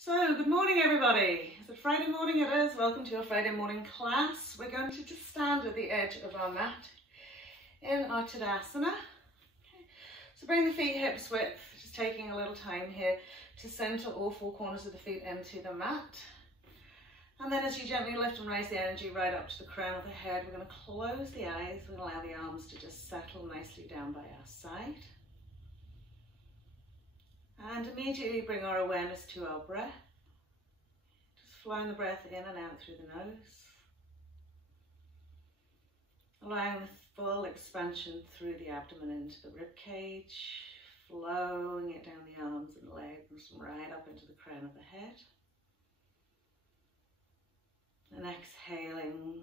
So, good morning everybody. It's a Friday morning it is. Welcome to your Friday morning class. We're going to just stand at the edge of our mat in our Trikonasana. Okay. So bring the feet hips width, just taking a little time here to center all four corners of the feet into the mat. And then as you gently lift and raise the energy right up to the crown of the head, we're going to close the eyes and allow the arms to just settle nicely down by our side. And immediately bring our awareness to our breath. Just flowing the breath in and out through the nose. Allowing the full expansion through the abdomen into the rib cage. Flowing it down the arms and legs right up into the crown of the head. And exhaling,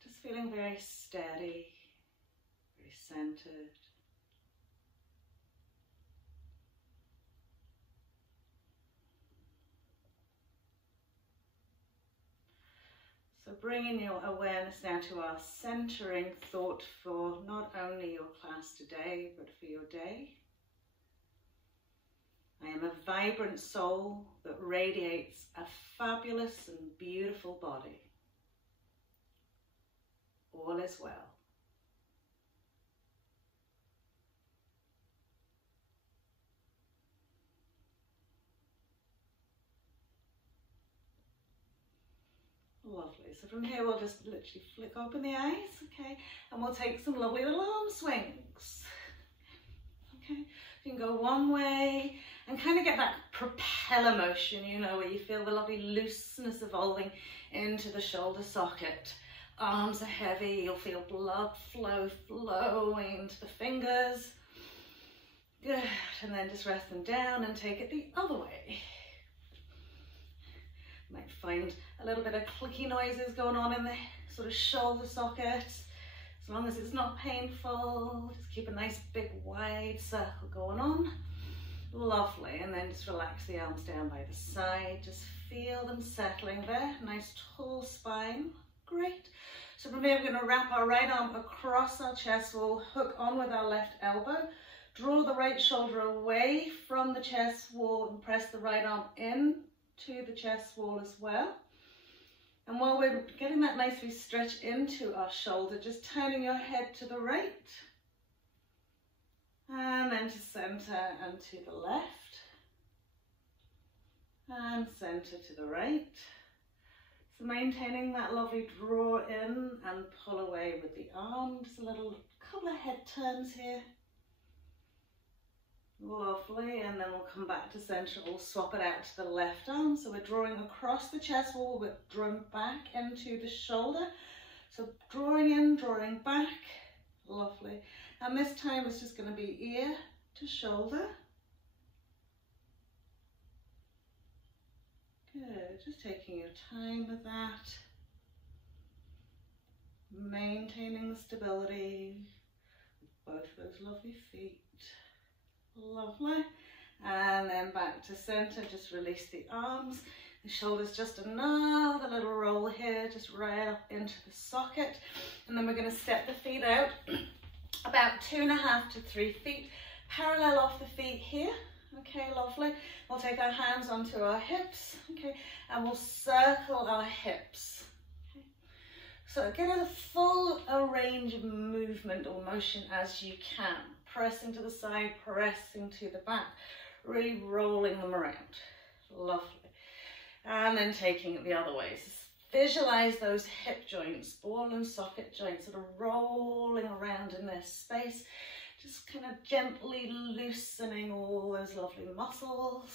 just feeling very steady, very centered. So bringing your awareness now to our centering thought for not only your class today, but for your day. I am a vibrant soul that radiates a fabulous and beautiful body. All is well. Lovely. So from here we'll just literally flick open the eyes, okay, and we'll take some lovely little arm swings. Okay, you can go one way and kind of get that propeller motion, you know, where you feel the lovely looseness evolving into the shoulder socket. Arms are heavy, you'll feel blood flow flowing into the fingers. Good, and then just rest them down and take it the other way. Might find a little bit of clicky noises going on in the sort of shoulder socket. As long as it's not painful, just keep a nice big wide circle going on. Lovely, and then just relax the arms down by the side. Just feel them settling there. Nice tall spine. Great. So from here we're going to wrap our right arm across our chest wall, hook on with our left elbow, draw the right shoulder away from the chest wall and press the right arm in to the chest wall as well. And while we're getting that nicely stretched into our shoulder, just turning your head to the right and then to center and to the left and center to the right. So maintaining that lovely draw in and pull away with the arm. Just a couple of head turns here. Lovely, and then we'll come back to center. We'll swap it out to the left arm. So we're drawing across the chest wall, we're drawing back into the shoulder. So drawing in, drawing back. Lovely. And this time it's just going to be ear to shoulder. Good, just taking your time with that. Maintaining the stability with both of those lovely feet. Lovely, and then back to center, just release the arms, the shoulders, just another little roll here, just right up into the socket, and then we're going to step the feet out about 2.5 to 3 feet, parallel off the feet here. Okay, lovely. We'll take our hands onto our hips, okay, and we'll circle our hips. Okay. So get a full range of movement or motion as you can. Pressing to the side, pressing to the back, really rolling them around. Lovely. And then taking it the other way. So visualize those hip joints, ball and socket joints that are rolling around in their space. Just kind of gently loosening all those lovely muscles.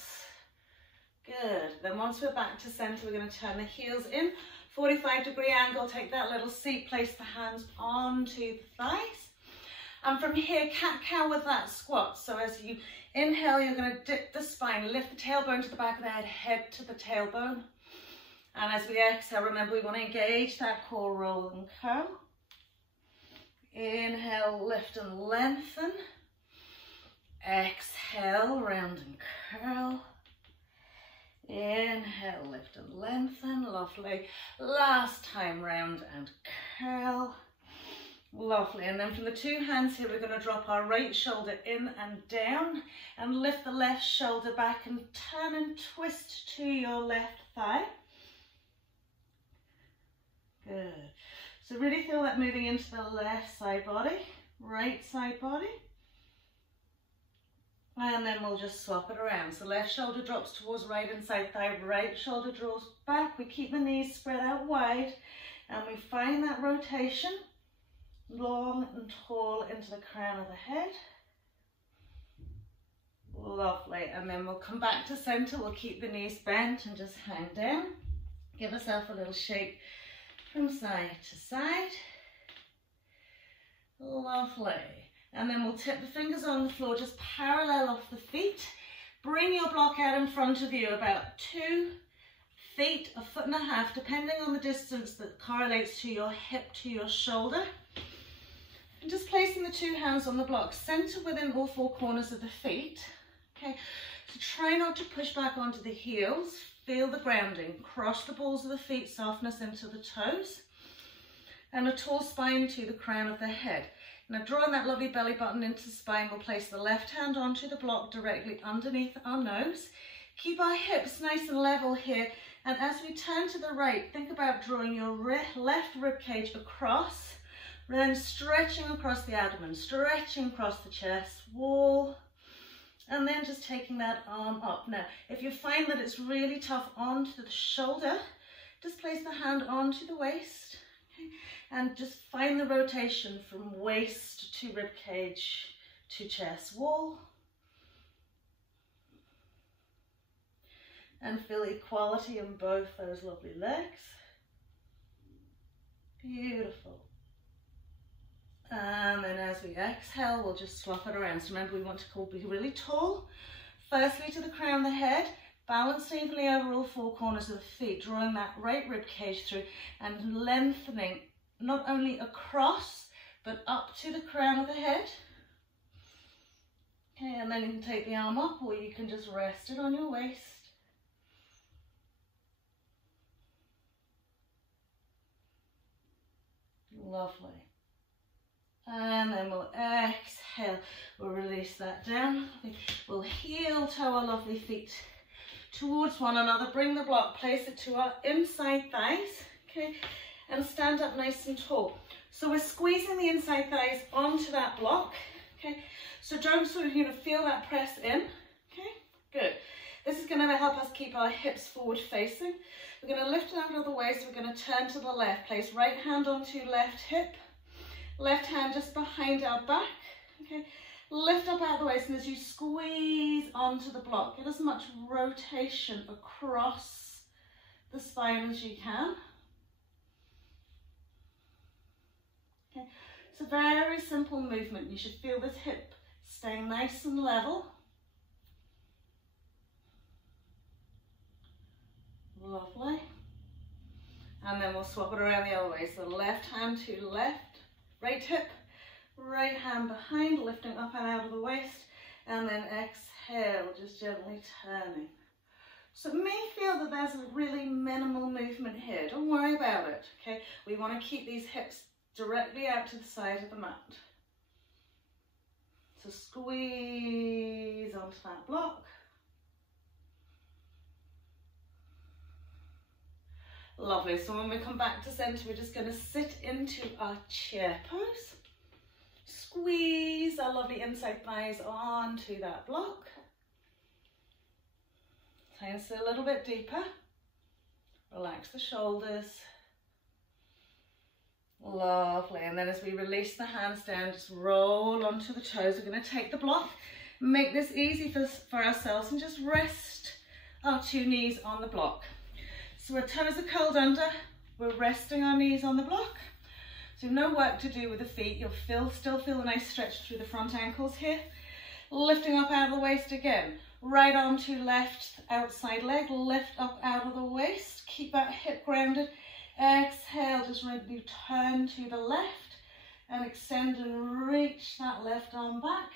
Good. Then once we're back to center, we're going to turn the heels in. 45-degree angle, take that little seat, place the hands onto the thighs. And from here, cat-cow with that squat. So as you inhale, you're going to dip the spine, lift the tailbone to the back of the head, head to the tailbone. And as we exhale, remember we want to engage that core roll and curl. Inhale, lift and lengthen. Exhale, round and curl. Inhale, lift and lengthen. Lovely. Last time, round and curl. Lovely. And then from the two hands here, we're going to drop our right shoulder in and down and lift the left shoulder back and turn and twist to your left thigh. Good. So really feel that moving into the left side body, right side body. And then we'll just swap it around. So left shoulder drops towards right inside thigh, right shoulder draws back. We keep the knees spread out wide and we find that rotation long and tall into the crown of the head. Lovely. And then we'll come back to center. We'll keep the knees bent and just hang down. Give yourself a little shake from side to side. Lovely. And then we'll tip the fingers on the floor, just parallel off the feet. Bring your block out in front of you, about 2 feet, 1.5 feet, depending on the distance that correlates to your hip to your shoulder. And just placing the two hands on the block, center within all 4 corners of the feet. Okay, so try not to push back onto the heels. Feel the grounding. Cross the balls of the feet, softness into the toes. And a tall spine to the crown of the head. Now drawing that lovely belly button into the spine, we'll place the left hand onto the block directly underneath our nose. Keep our hips nice and level here. And as we turn to the right, think about drawing your left rib cage across, then stretching across the abdomen, stretching across the chest wall, and then just taking that arm up. Now, if you find that it's really tough onto the shoulder, just place the hand onto the waist, okay, and just find the rotation from waist to rib cage to chest wall. And feel equality in both those lovely legs. Beautiful. And then as we exhale, we'll just swap it around. So remember, we want to be really tall. Firstly to the crown of the head, balance evenly over all 4 corners of the feet, drawing that right rib cage through and lengthening not only across, but up to the crown of the head. Okay, and then you can take the arm up, or you can just rest it on your waist. Lovely. And then we'll exhale, we'll release that down. We'll heel toe our lovely feet towards one another. Bring the block, place it to our inside thighs, okay, and stand up nice and tall. So we're squeezing the inside thighs onto that block, okay. So don't sort of, feel that press in, okay, good. This is going to help us keep our hips forward facing. We're going to lift it out of the waist. We're going to turn to the left. Place right hand onto left hip. Left hand just behind our back, okay. Lift up out of the waist, and as you squeeze onto the block, get as much rotation across the spine as you can. Okay, it's a very simple movement. You should feel this hip staying nice and level. Lovely. And then we'll swap it around the other way. So left hand to left. Right hip, right hand behind, lifting up and out of the waist, and then exhale, just gently turning. So it may feel that there's a really minimal movement here. Don't worry about it, okay? We want to keep these hips directly out to the side of the mat. So squeeze onto that block. Lovely. So when we come back to center, we're just going to sit into our chair pose. Squeeze our lovely inside thighs onto that block. Hands a little bit deeper. Relax the shoulders. Lovely. And then as we release the hands down, just roll onto the toes. We're going to take the block, make this easy for ourselves, and just rest our 2 knees on the block. So our toes are curled under, we're resting our knees on the block. So no work to do with the feet. You'll still feel a nice stretch through the front ankles here. Lifting up out of the waist again. Right arm to left, outside leg, lift up out of the waist. Keep that hip grounded. Exhale, just really turn to the left and extend and reach that left arm back.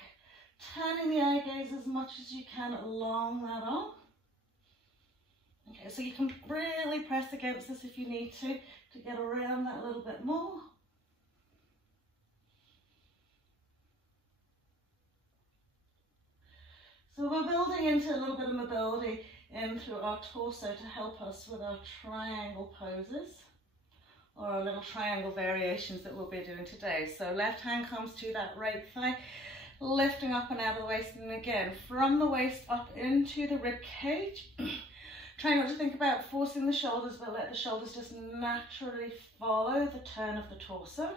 Turning the eye gaze as much as you can along that arm. Okay, so you can really press against this if you need to get around that a little bit more. So we're building into a little bit of mobility in through our torso to help us with our triangle poses, or our little triangle variations that we'll be doing today. So left hand comes to that right thigh, lifting up and out of the waist, and again from the waist up into the rib cage. Try not to think about forcing the shoulders, but let the shoulders just naturally follow the turn of the torso.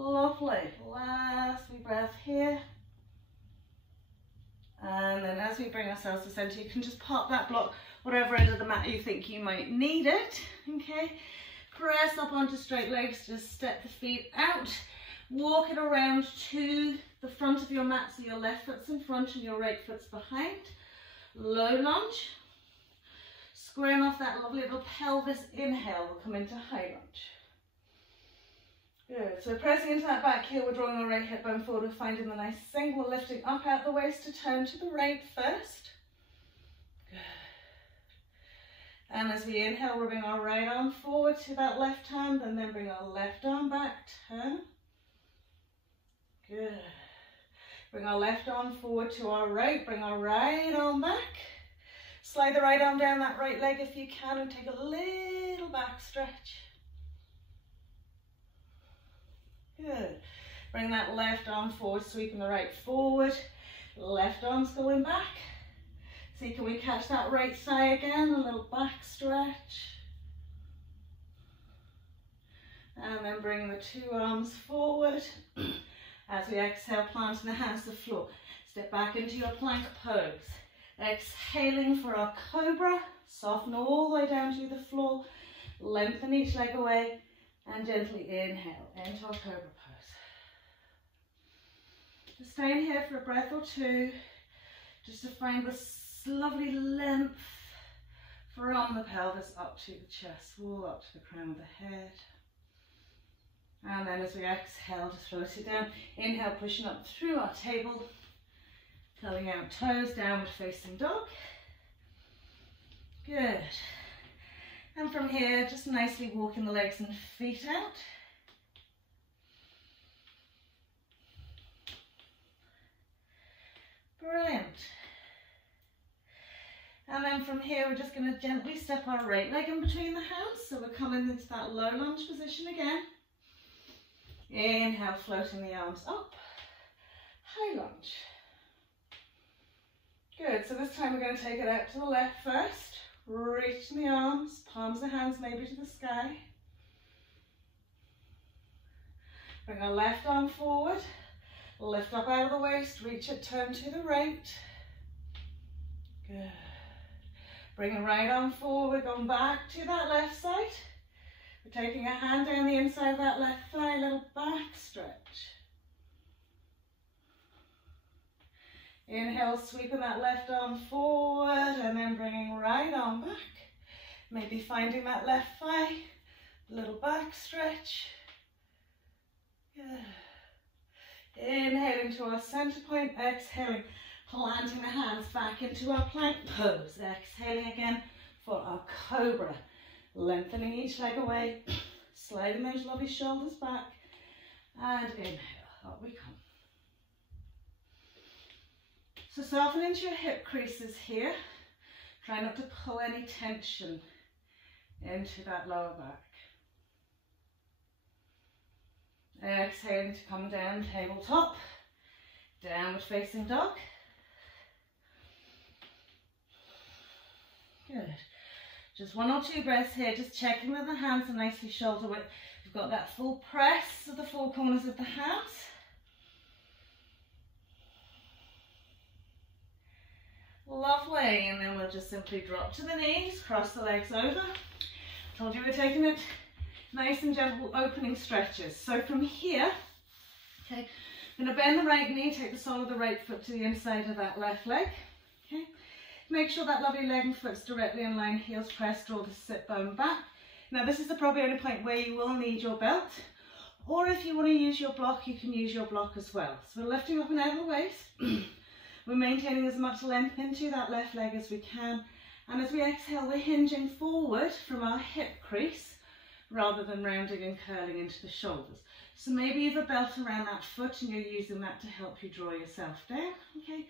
Lovely. Last wee breath here. And then as we bring ourselves to center, you can just pop that block whatever end of the mat you think you might need it. Okay. Press up onto straight legs, just step the feet out. Walk it around to the front of your mat, so your left foot's in front and your right foot's behind. Low lunge. Squaring off that lovely little pelvis inhale, we'll come into high lunge. Good, so pressing into that back heel, we're drawing our right hip bone forward, we're finding the nice single, lifting up out the waist to turn to the right first. Good. And as we inhale, we'll bring our right arm forward to that left hand, and then bring our left arm back, turn. Good. Bring our left arm forward to our right, bring our right arm back. Slide the right arm down that right leg if you can, and take a little back stretch. Good. Bring that left arm forward, sweeping the right forward. Left arm's going back. See, can we catch that right thigh again? A little back stretch. And then bring the two arms forward. As we exhale, planting the hands to the floor. Step back into your plank pose. Exhaling for our cobra. Soften all the way down to the floor. Lengthen each leg away. And gently inhale into our cobra pose. Just stay in here for a breath or two. Just to find this lovely length from the pelvis up to the chest wall, up to the crown of the head. And then as we exhale, just float it down. Inhale, pushing up through our table. Curling out toes, downward facing dog. Good. And from here, just nicely walking the legs and feet out. Brilliant. And then from here, we're just going to gently step our right leg in between the hands. So we're coming into that low lunge position again. Inhale, floating the arms up. High lunge. Good, so this time we're going to take it out to the left first. Reach the arms, palms of the hands maybe to the sky. Bring our left arm forward. Lift up out of the waist, reach it, turn to the right. Good. Bring the right arm forward, going back to that left side. We're taking a hand down the inside of that left thigh, a little back stretch. Inhale, sweeping that left arm forward, and then bringing right arm back. Maybe finding that left thigh, a little back stretch. Good. Inhaling to our center point, exhaling, planting the hands back into our plank pose. Exhaling again for our cobra. Lengthening each leg away, sliding those lovely shoulders back, and inhale, up we come. So soften into your hip creases here. Try not to pull any tension into that lower back. Exhaling to come down, tabletop, downward facing dog. Good. Just one or two breaths here, just checking that the hands are nicely shoulder width. We've got that full press of the four corners of the hands. Lovely, and then we'll just simply drop to the knees, cross the legs over. Told you we're taking it nice and gentle, opening stretches. So from here, okay, I'm going to bend the right knee, take the sole of the right foot to the inside of that left leg. Okay, make sure that lovely leg and foot's directly in line, heels pressed, draw the sit bone back. Now this is the probably only point where you will need your belt, or if you want to use your block, you can use your block as well. So we're lifting up and out of the waist. We're maintaining as much length into that left leg as we can. And as we exhale, we're hinging forward from our hip crease. rather than rounding and curling into the shoulders. So maybe you have a belt around that foot and you're using that to help you draw yourself down, okay?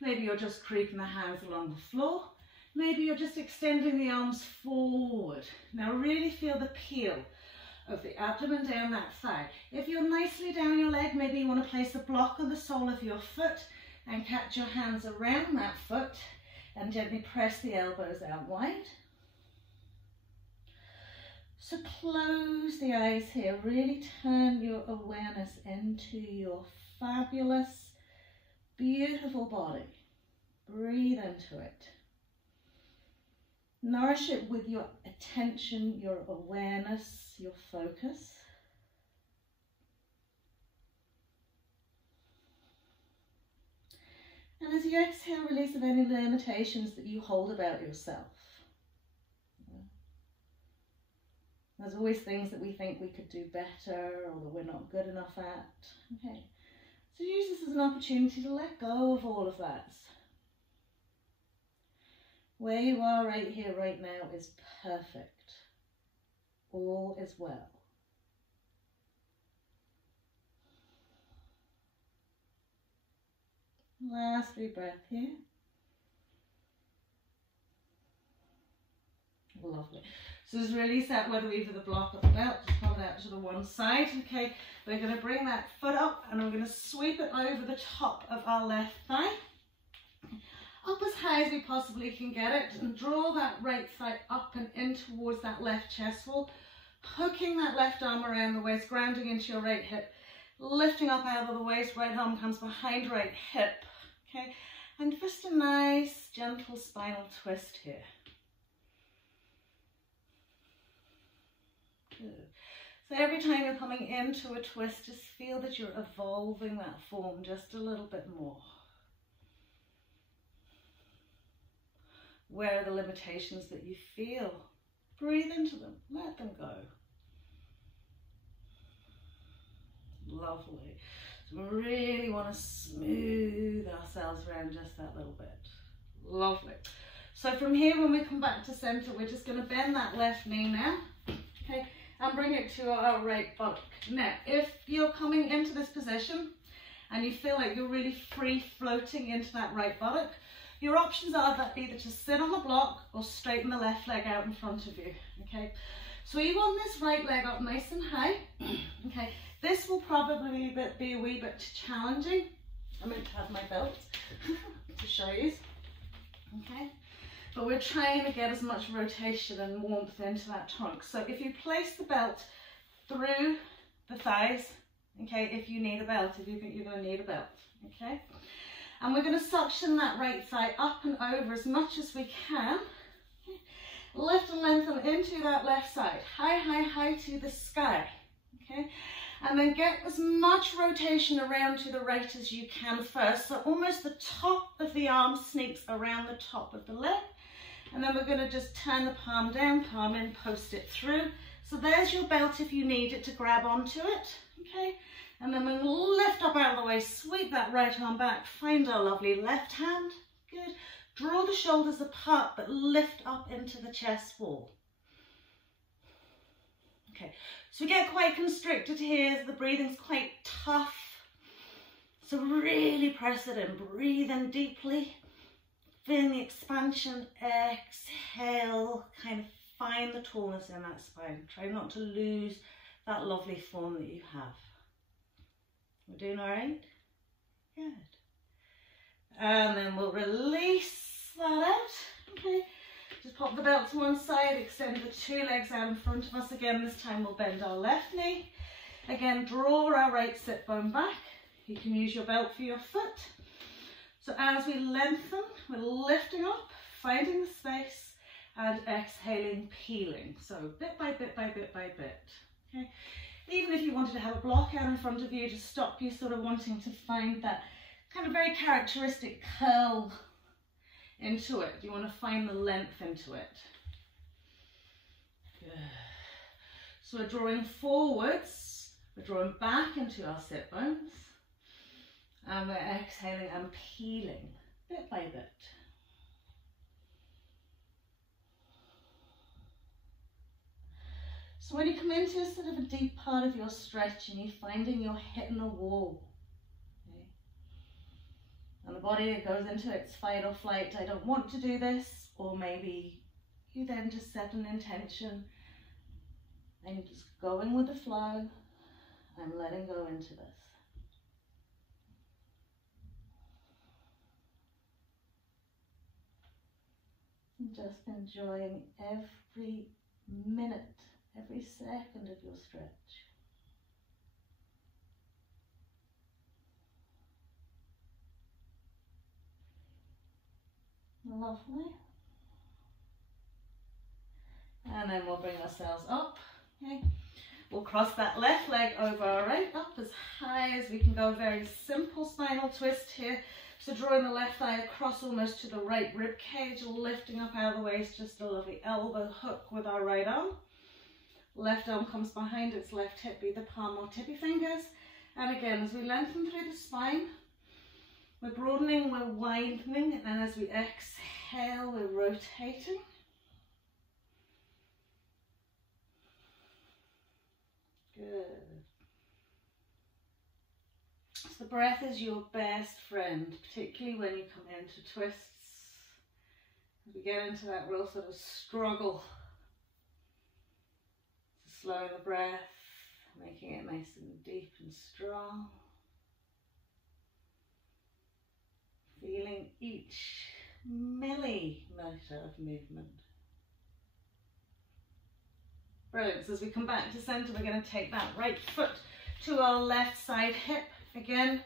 Maybe you're just creeping the hands along the floor. Maybe you're just extending the arms forward. Now really feel the peel of the abdomen down that thigh. If you're nicely down your leg, maybe you want to place a block on the sole of your foot and catch your hands around that foot and gently press the elbows out wide. So close the eyes here, really turn your awareness into your fabulous, beautiful body. Breathe into it. Nourish it with your attention, your awareness, your focus. And as you exhale, release of any limitations that you hold about yourself. There's always things that we think we could do better or that we're not good enough at. Okay, so use this as an opportunity to let go of all of that. Where you are right here, right now is perfect. All is well. Last deep breath here. Lovely. So just release that, whether either the block or the belt, just pop it out to the one side. Okay, we're going to bring that foot up and we're going to sweep it over the top of our left thigh. Up as high as we possibly can get it, and draw that right thigh up and in towards that left chest wall, hooking that left arm around the waist, grounding into your right hip, lifting up out of the waist, right arm comes behind right hip, okay, and just a nice gentle spinal twist here. Good. So every time you're coming into a twist, just feel that you're evolving that form just a little bit more. Where are the limitations that you feel? Breathe into them, let them go. Lovely. So we really want to smooth ourselves around just that little bit. Lovely. So from here, when we come back to center, we're just going to bend that left knee now, okay, and bring it to our right buttock. Now, if you're coming into this position and you feel like you're really free floating into that right buttock, your options are that either to sit on the block or straighten the left leg out in front of you, okay? So you want this right leg up nice and high, okay? This will probably be a wee bit challenging. I'm going to have my belt to show you, okay? But we're trying to get as much rotation and warmth into that trunk. So if you place the belt through the thighs, okay, if you need a belt, if you think you're going to need a belt, okay? And we're going to suction that right thigh up and over as much as we can. Okay. Lift and lengthen into that left side. High, high, high to the sky. Okay. And then get as much rotation around to the right as you can first. So almost the top of the arm sneaks around the top of the leg. And then we're going to just turn the palm down, palm in, post it through. So there's your belt if you need it to grab onto it. Okay. And then we'll lift up out of the way, sweep that right arm back, find our lovely left hand. Good. Draw the shoulders apart, but lift up into the chest wall. Okay, so we get quite constricted here, the breathing's quite tough. So really press it in, breathe in deeply, feel the expansion, exhale, kind of find the tallness in that spine. Try not to lose that lovely form that you have. We're doing all right? Good. And then we'll release that out. Okay. Just pop the belt to one side, extend the two legs out in front of us again. This time we'll bend our left knee. Again, draw our right sit bone back. You can use your belt for your foot. So as we lengthen, we're lifting up, finding the space, and exhaling, peeling. So bit by bit by bit by bit. Okay. Even if you wanted to have a block out in front of you to stop you sort of wanting to find that kind of very characteristic curl into it. You want to find the length into it. Good. So we're drawing forwards, we're drawing back into our sit bones, and we're exhaling and peeling bit by bit. So when you come into sort of a deep part of your stretch and you're finding you're hitting a wall, okay, and the body goes into its fight or flight, I don't want to do this, or maybe you then just set an intention, I'm just going with the flow, I'm letting go into this. And just enjoying every minute, every second of your stretch. Lovely. And then we'll bring ourselves up. Okay. We'll cross that left leg over our right, up as high as we can go. Very simple spinal twist here. So drawing the left thigh across almost to the right rib cage, lifting up out of the waist, just a lovely elbow hook with our right arm. Left arm comes behind its left hip, be the palm or tippy fingers. And again, as we lengthen through the spine, we're broadening, we're widening, and then as we exhale, we're rotating. Good. So the breath is your best friend, particularly when you come into twists. As we get into that real sort of struggle. So slowing the breath, making it nice and deep and strong. Feeling each millimeter of movement. Brilliant. So as we come back to center, we're going to take that right foot to our left side hip. Again,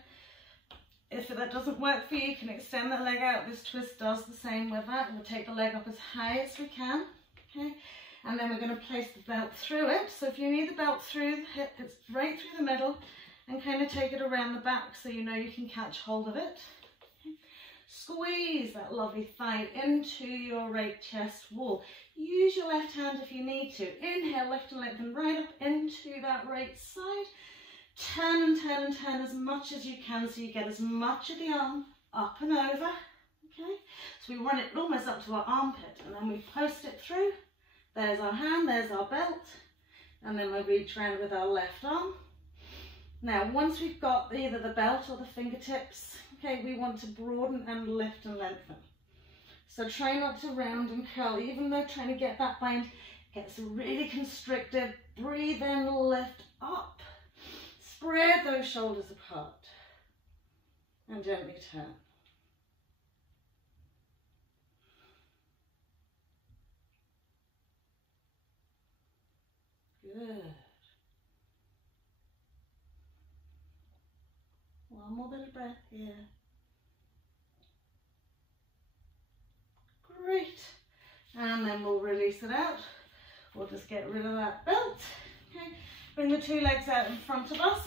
if that doesn't work for you, you can extend that leg out. This twist does the same with that. We'll take the leg up as high as we can. Okay. And then we're going to place the belt through it. So if you need the belt through the hip, it's right through the middle, and kind of take it around the back so you know you can catch hold of it. Squeeze that lovely thigh into your right chest wall. Use your left hand if you need to. Inhale, lift and lengthen right up into that right side. Turn and turn and turn as much as you can so you get as much of the arm up and over. Okay, so we run it almost up to our armpit and then we post it through. There's our hand, there's our belt, and then we reach around with our left arm. Now, once we've got either the belt or the fingertips, okay, we want to broaden and lift and lengthen. So try not to round and curl, even though trying to get that bind gets really constrictive. Breathe in, lift up. Spread those shoulders apart and gently turn. Good. One more bit of breath here. Great. And then we'll release it out. We'll just get rid of that belt. Okay. Bring the two legs out in front of us.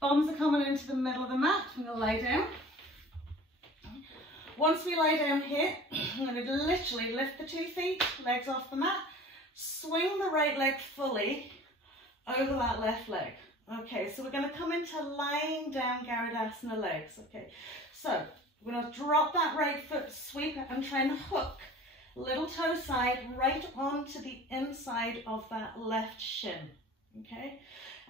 Bums are coming into the middle of the mat. I'm going to lie down. Once we lie down here, I'm going to literally lift the 2 feet, legs off the mat. Swing the right leg fully over that left leg. Okay, so we're going to come into lying down Garudasana legs. Okay, so we're going to drop that right foot, sweep it, and try and hook little toe side right onto the inside of that left shin. Okay,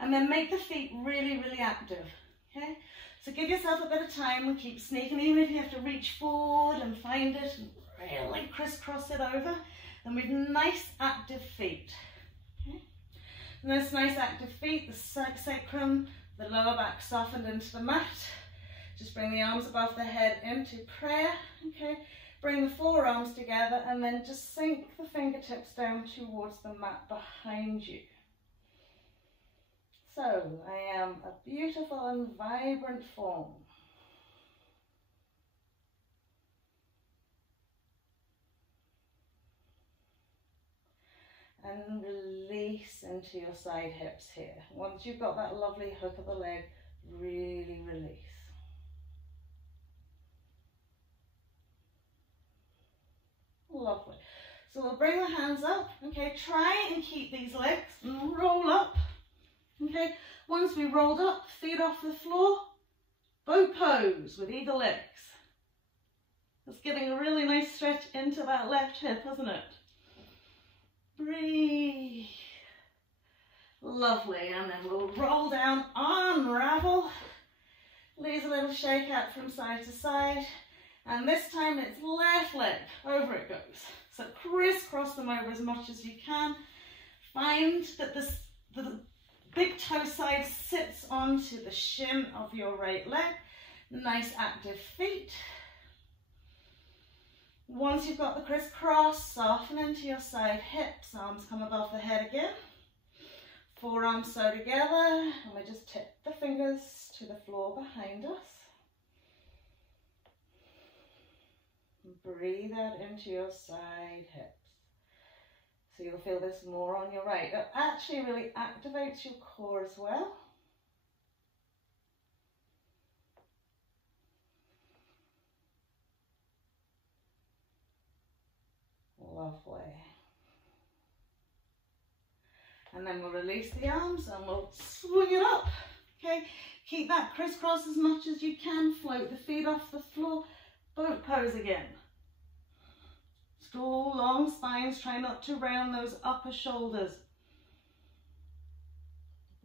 and then make the feet really, really active. Okay, so give yourself a bit of time and keep sneaking, even if you have to reach forward and find it and really crisscross it over. Then with nice active feet. Okay. And those nice active feet, the sacrum, the lower back softened into the mat. Just bring the arms above the head into prayer. Okay. Bring the forearms together and then just sink the fingertips down towards the mat behind you. So I am a beautiful and vibrant form. And release into your side hips here. Once you've got that lovely hook of the leg, really release. Lovely. So we'll bring the hands up. Okay, try and keep these legs and roll up. Okay, once we rolled up, feet off the floor, bow pose with either legs. That's getting a really nice stretch into that left hip, isn't it? Breathe. Lovely, and then we'll roll down, unravel, leave a little shake out from side to side, and this time it's left leg, over it goes. So crisscross them over as much as you can. Find that the big toe side sits onto the shin of your right leg. Nice active feet. Once you've got the crisscross, soften into your side hips, arms come above the head again. Forearms sew together, and we just tip the fingers to the floor behind us. Breathe out into your side hips. So you'll feel this more on your right. It actually really activates your core as well. Lovely. And then we'll release the arms and we'll swing it up. Okay, keep that crisscross as much as you can. Float the feet off the floor. Boat pose again. Tall, long spines. Try not to round those upper shoulders.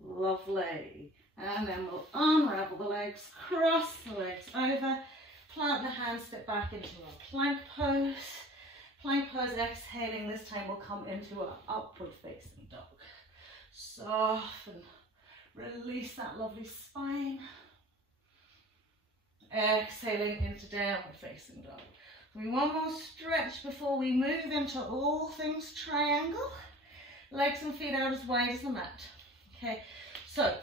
Lovely. And then we'll unravel the legs, cross the legs over, plant the hands, step back into our plank pose. Plank pose, exhaling, this time we'll come into our upward facing dog. Soften, release that lovely spine. Exhaling into downward facing dog. One more stretch before we move into all things triangle. Legs and feet out as wide as the mat. Okay, so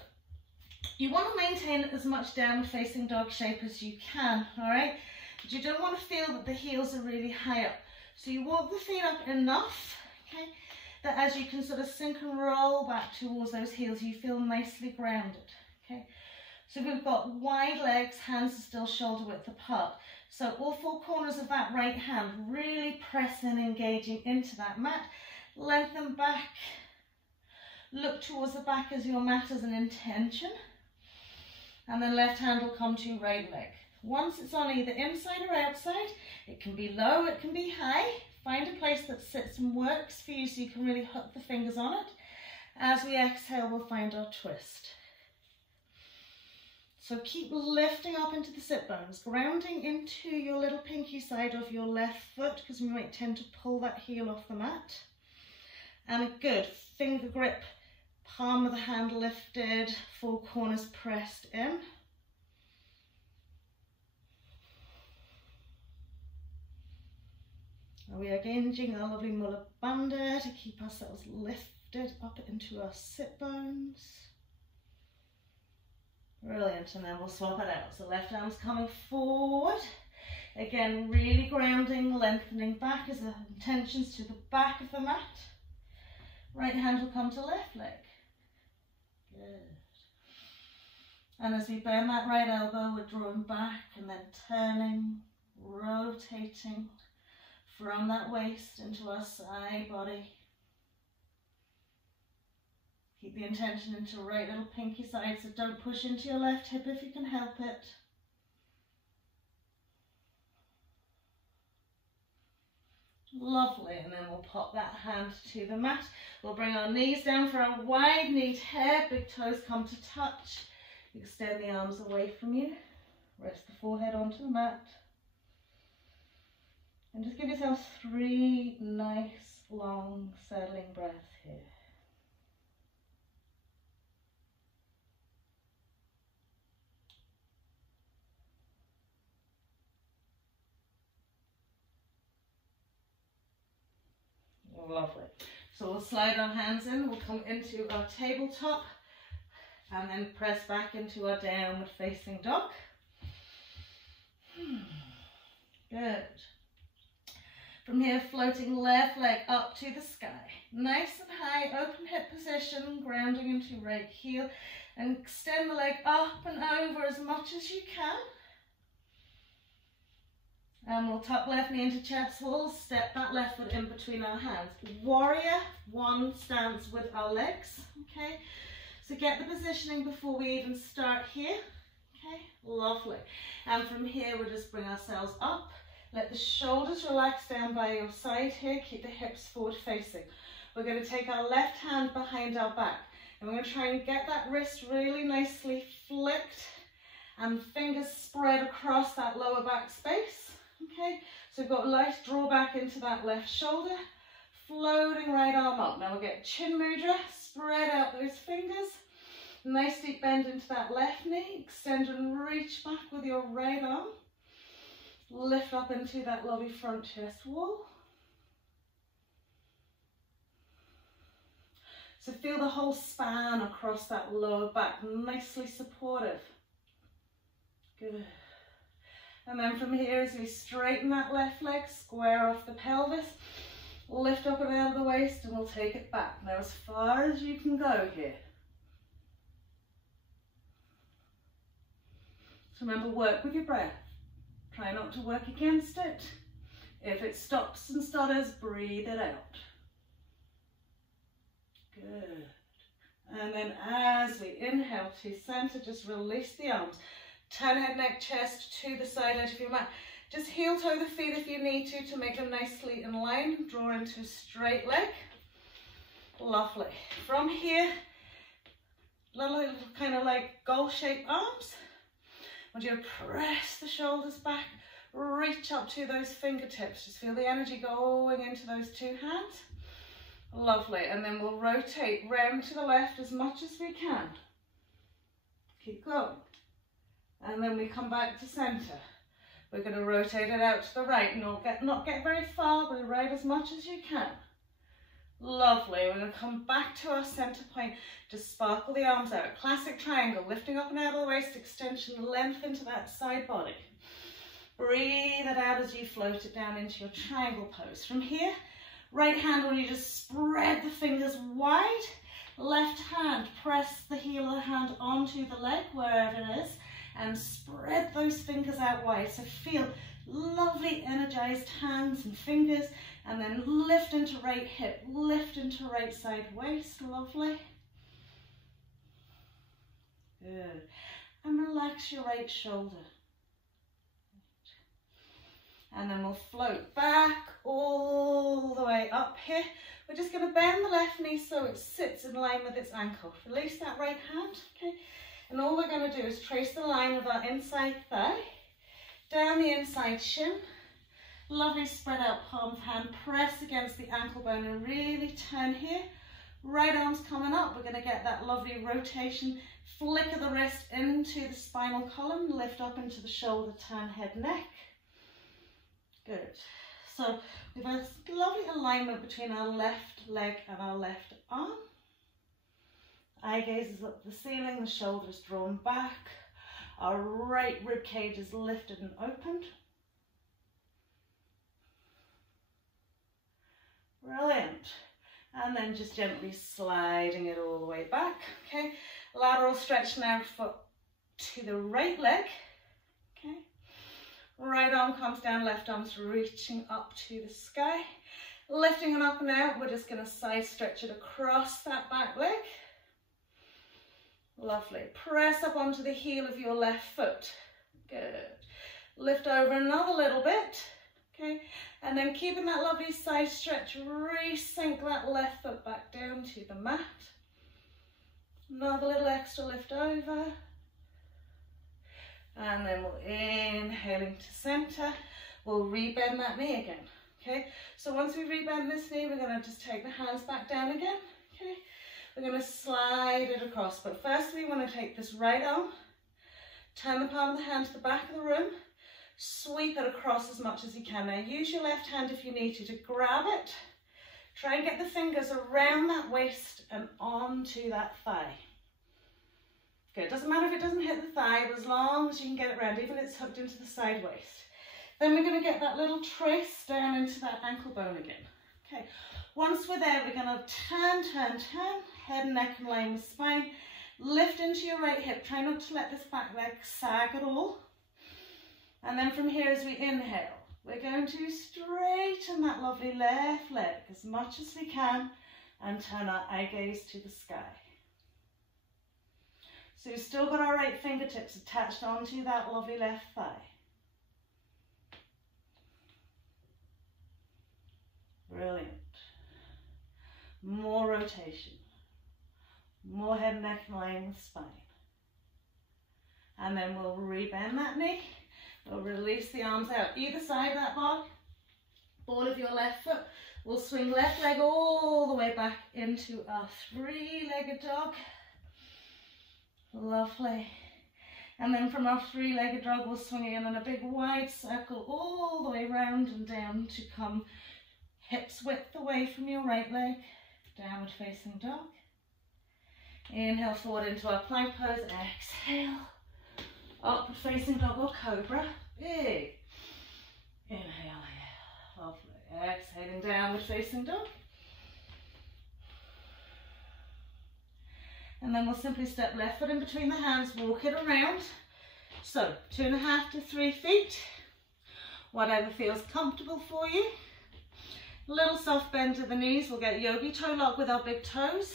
you want to maintain as much downward facing dog shape as you can, all right? But you don't want to feel that the heels are really high up. So you walk the feet up enough, okay, that as you can sort of sink and roll back towards those heels, you feel nicely grounded, okay? So we've got wide legs, hands are still shoulder width apart. So all four corners of that right hand, really press in, engaging into that mat. Lengthen back, look towards the back as your mat as an intention. And then left hand will come to right leg. Once it's on either inside or outside, it can be low, it can be high. Find a place that sits and works for you so you can really hook the fingers on it. As we exhale, we'll find our twist. So keep lifting up into the sit bones, grounding into your little pinky side of your left foot, because we might tend to pull that heel off the mat. And a good finger grip, palm of the hand lifted, four corners pressed in. And we are engaging our lovely Mula Bandha to keep ourselves lifted up into our sit bones. Brilliant, and then we'll swap it out. So left arm's coming forward. Again, really grounding, lengthening back as our intentions to the back of the mat. Right hand will come to left leg. Good. And as we bend that right elbow, we're drawing back and then turning, rotating from that waist into our side body. Keep the intention into right little pinky side, so don't push into your left hip if you can help it. Lovely, and then we'll pop that hand to the mat. We'll bring our knees down for a wide knee tear, big toes come to touch. Extend the arms away from you. Rest the forehead onto the mat. And just give yourself 3 nice, long, settling breaths here. Lovely. So we'll slide our hands in, we'll come into our tabletop and then press back into our downward facing dog. Good. From here, floating left leg up to the sky. Nice and high, open hip position, grounding into right heel, and extend the leg up and over as much as you can. And we'll tuck left knee into chest wall, step that left foot in between our hands. Warrior one stance with our legs, okay? So get the positioning before we even start here, okay? Lovely. And from here, we'll just bring ourselves up. Let the shoulders relax down by your side here. Keep the hips forward facing. We're going to take our left hand behind our back. And we're going to try and get that wrist really nicely flicked and fingers spread across that lower back space. Okay, so we've got a light draw back into that left shoulder, floating right arm up. Now we'll get chin mudra, spread out those fingers, nice deep bend into that left knee, extend and reach back with your right arm, lift up into that lovely front chest wall. So feel the whole span across that lower back, nicely supportive. Good. And then from here, as we straighten that left leg, square off the pelvis, lift up and out of the waist, and we'll take it back. Now as far as you can go here. So remember, work with your breath. Try not to work against it. If it stops and stutters, breathe it out. Good. And then as we inhale to center, just release the arms. Turn head, neck, chest to the side edge of your mat. Just heel toe the feet if you need to make them nicely in line. Draw into a straight leg. Lovely. From here, little kind of like goal-shaped arms. I want you to press the shoulders back, reach up to those fingertips. Just feel the energy going into those two hands. Lovely. And then we'll rotate round to the left as much as we can. Keep going. And then we come back to center. We're going to rotate it out to the right. Not get very far, but right as much as you can. Lovely. We're going to come back to our center point. Just sparkle the arms out. Classic triangle. Lifting up and out of the waist. Extension, length into that side body. Breathe it out as you float it down into your triangle pose. From here, right hand, when you just spread the fingers wide. Left hand, press the heel of the hand onto the leg, wherever it is. And spread those fingers out wide. So feel lovely energized hands and fingers. And then lift into right hip, lift into right side waist. Lovely. Good. And relax your right shoulder. And then we'll float back all the way up here. We're just going to bend the left knee so it sits in line with its ankle. Release that right hand. Okay. And all we're going to do is trace the line of our inside thigh, down the inside shin. Lovely spread out palm of hand, press against the ankle bone and really turn here. Right arm's coming up. We're going to get that lovely rotation, flick of the wrist into the spinal column, lift up into the shoulder, turn head, neck. Good. So we've got a lovely alignment between our left leg and our left arm. Eye gaze is up the ceiling, the shoulders drawn back. Our right rib cage is lifted and opened. Brilliant. And then just gently sliding it all the way back. Okay. Lateral stretch now to the right leg. Okay. Right arm comes down, left arm's reaching up to the sky. Lifting it up and out, we're just going to side stretch it across that back leg. Lovely. Press up onto the heel of your left foot. Good. Lift over another little bit. Okay. And then keeping that lovely side stretch, re-sink that left foot back down to the mat. Another little extra lift over. And then we'll inhaling to center. We'll rebend that knee again. Okay. So once we rebend this knee, we're going to just take the hands back down again. Okay. We're going to slide it across, but first we want to take this right arm, turn the palm of the hand to the back of the room, sweep it across as much as you can. Now use your left hand if you need to grab it. Try and get the fingers around that waist and onto that thigh. Good. It doesn't matter if it doesn't hit the thigh, but as long as you can get it around, even if it's hooked into the side waist. Then we're going to get that little trace down into that ankle bone again. Okay. Once we're there, we're going to turn, head and neck in line with spine. Lift into your right hip. Try not to let this back leg sag at all. And then from here, as we inhale, we're going to straighten that lovely left leg as much as we can and turn our eye gaze to the sky. So we've still got our right fingertips attached onto that lovely left thigh. Brilliant. More rotation. More head and neck in line with spine. And then we'll rebend that knee. We'll release the arms out either side of that bar. Ball of your left foot. We'll swing left leg all the way back into our three-legged dog. Lovely. And then from our three-legged dog, we'll swing in a big wide circle all the way round and down to come hips width away from your right leg. Downward facing dog. Inhale forward into our plank pose. Exhale. Upward facing dog or cobra. Big. Inhale here. Lovely. Exhaling downward facing dog. And then we'll simply step left foot in between the hands, walk it around. So 2.5 to 3 feet, whatever feels comfortable for you. Little soft bend to the knees. We'll get yogi toe lock with our big toes.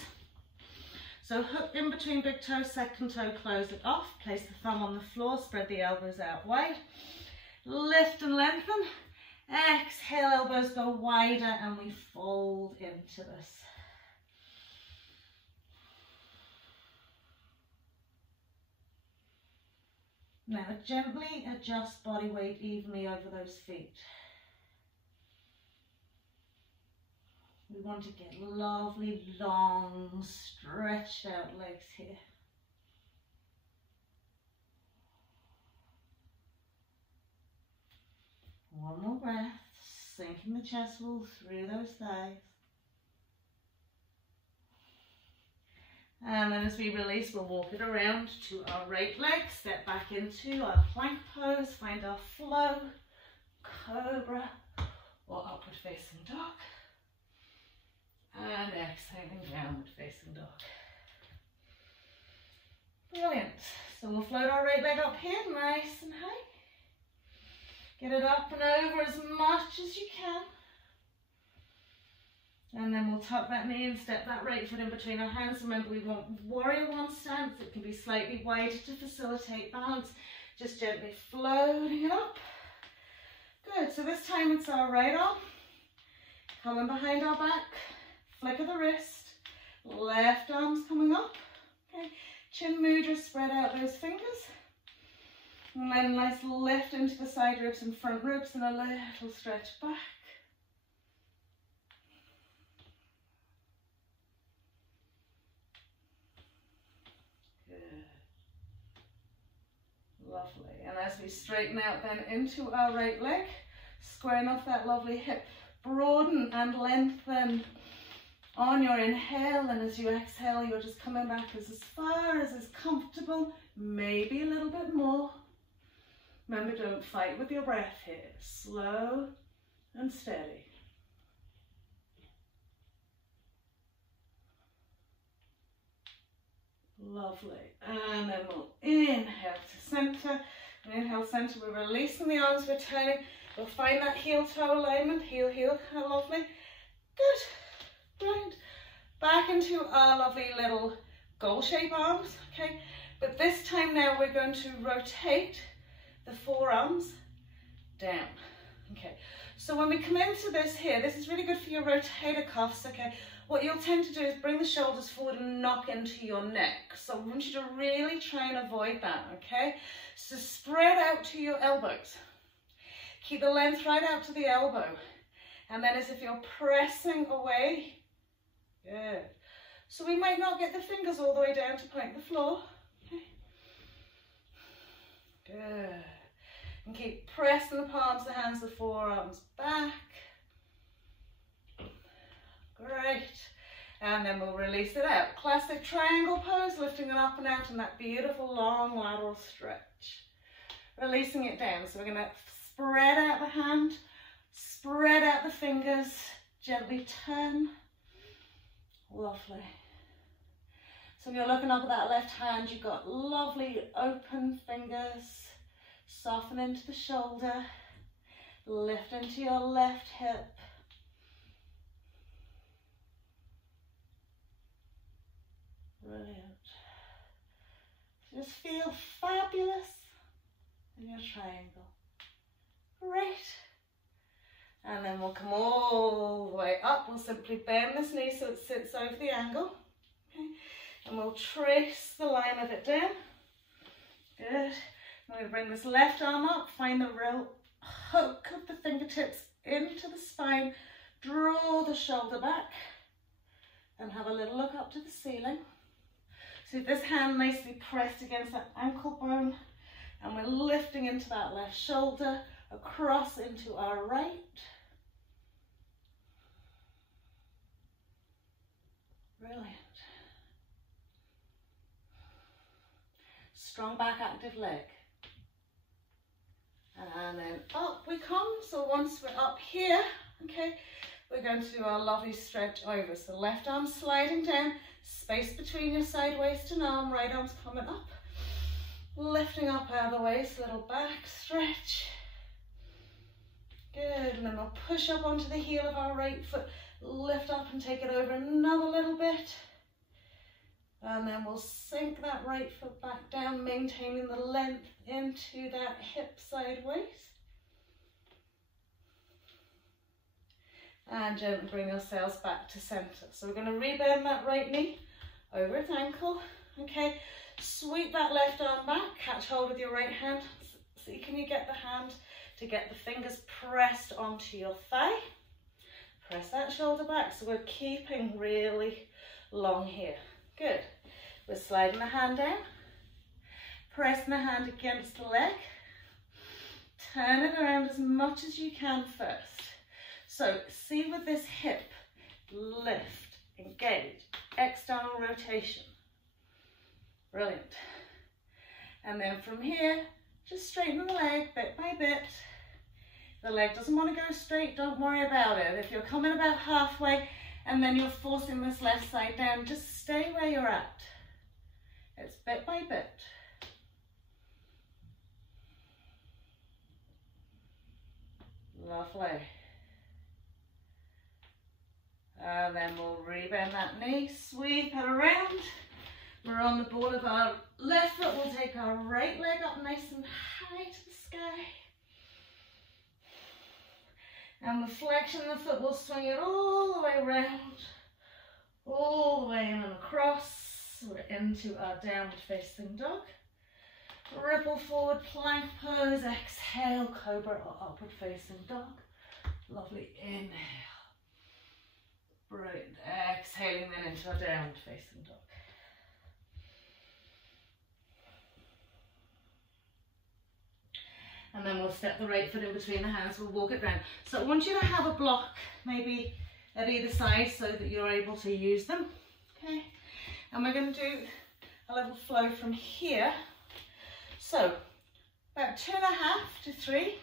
So hook in between big toe, second toe, close it off. Place the thumb on the floor, spread the elbows out wide. Lift and lengthen. Exhale, elbows go wider and we fold into this. Now gently adjust body weight evenly over those feet. We want to get lovely, long, stretched out legs here. One more breath, sinking the chest wall through those thighs. And then as we release, we'll walk it around to our right leg, step back into our plank pose, find our flow, cobra or upward facing dog. And exhaling, downward facing dog. Brilliant. So we'll float our right leg up here, nice and high. Get it up and over as much as you can. And then we'll tuck that knee and step that right foot in between our hands. Remember, we want warrior one stance. It can be slightly wider to facilitate balance. Just gently floating it up. Good. So this time it's our right arm coming behind our back. Flick of the wrist. Left arm's coming up. Okay. Chin mudra, spread out those fingers. And then nice lift into the side ribs and front ribs and a little stretch back. Lovely. And as we straighten out then into our right leg, squaring off that lovely hip, broaden and lengthen on your inhale, and as you exhale, you're just coming back as far as is comfortable, maybe a little bit more. Remember, don't fight with your breath here. Slow and steady. Lovely. And then we'll inhale to center. Inhale, center. We're releasing the arms, we're turning. We'll find that heel-toe alignment. Heel, heel. How lovely. Good. Brilliant. Back into our lovely little goal shape arms. Okay. But this time now we're going to rotate the forearms down. Okay. So when we come into this here, this is really good for your rotator cuffs. Okay. What you'll tend to do is bring the shoulders forward and knock into your neck. So I want you to really try and avoid that, okay? So spread out to your elbows. Keep the length right out to the elbow. And then as if you're pressing away. Good. So we might not get the fingers all the way down to point the floor. Okay. Good. And keep pressing the palms of the hands, the forearms back. Great. And then we'll release it out. Classic triangle pose, lifting it up and out in that beautiful long lateral stretch. Releasing it down. So we're going to spread out the hand, spread out the fingers, gently turn. Lovely. So when you're looking up at that left hand, you've got lovely open fingers. Soften into the shoulder. Lift into your left hip. Brilliant. Just feel fabulous in your triangle. Great. And then we'll come all the way up. We'll simply bend this knee so it sits over the angle. Okay. And we'll trace the line of it down. Good. I'm going to bring this left arm up, find the real hook of the fingertips into the spine, draw the shoulder back, and have a little look up to the ceiling. So this hand nicely pressed against that ankle bone, and we're lifting into that left shoulder, across into our right. Brilliant. Strong back, active leg. And then up we come. So once we're up here, okay, we're going to do our lovely stretch over. So left arm sliding down, space between your side waist and arm, right arm's coming up. Lifting up out of the waist, little back stretch. Good, and then we'll push up onto the heel of our right foot, lift up and take it over another little bit. And then we'll sink that right foot back down, maintaining the length into that hip side waist. And gently bring ourselves back to center. So we're going to rebend that right knee over its ankle. Okay, sweep that left arm back, catch hold with your right hand. See, can you get the hand to get the fingers pressed onto your thigh? Press that shoulder back, so we're keeping really long here. Good. We're sliding the hand down, pressing the hand against the leg. Turn it around as much as you can first. So see with this hip, lift, engage, external rotation. Brilliant. And then from here, just straighten the leg bit by bit. The leg doesn't want to go straight, don't worry about it. If you're coming about halfway and then you're forcing this left side down, just stay where you're at. It's bit by bit. Lovely. And then we'll rebend that knee, sweep it around. We're on the ball of our left foot. We'll take our right leg up nice and high to the sky. And with flexion of the foot, we'll swing it all the way around, all the way in and across. We're into our downward facing dog. Ripple forward, plank pose, exhale, cobra or upward facing dog. Lovely, inhale. Brilliant, exhaling then into our downward facing dog. And then we'll step the right foot in between the hands, we'll walk it round. So I want you to have a block maybe at either side so that you're able to use them, okay? And we're going to do a little flow from here. So about 2.5 to 3,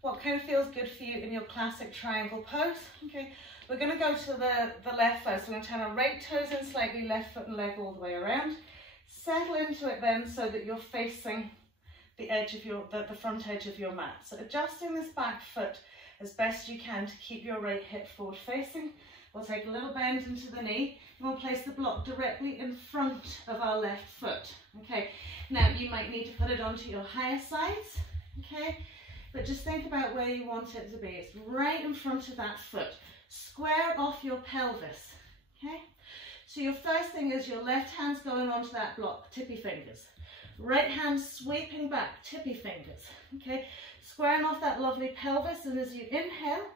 what kind of feels good for you in your classic triangle pose, okay? We're going to go to the left first. We're going to turn our right toes in slightly, left foot and leg all the way around. Settle into it then so that you're facing the edge of your, the front edge of your mat. So adjusting this back foot as best you can to keep your right hip forward facing. We'll take a little bend into the knee and we'll place the block directly in front of our left foot. Okay, now you might need to put it onto your higher sides, okay, but just think about where you want it to be. It's right in front of that foot. Square off your pelvis, okay? So your first thing is your left hand's going onto that block, tippy fingers. Right hand sweeping back, tippy fingers, okay? Squaring off that lovely pelvis, and as you inhale,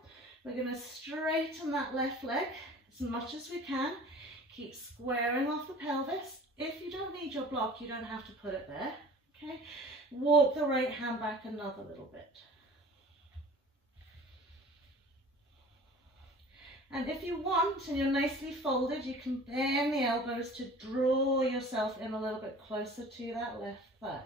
we're going to straighten that left leg as much as we can. Keep squaring off the pelvis. If you don't need your block, you don't have to put it there, okay? Walk the right hand back another little bit. And if you want, and you're nicely folded, you can bend the elbows to draw yourself in a little bit closer to that left thigh.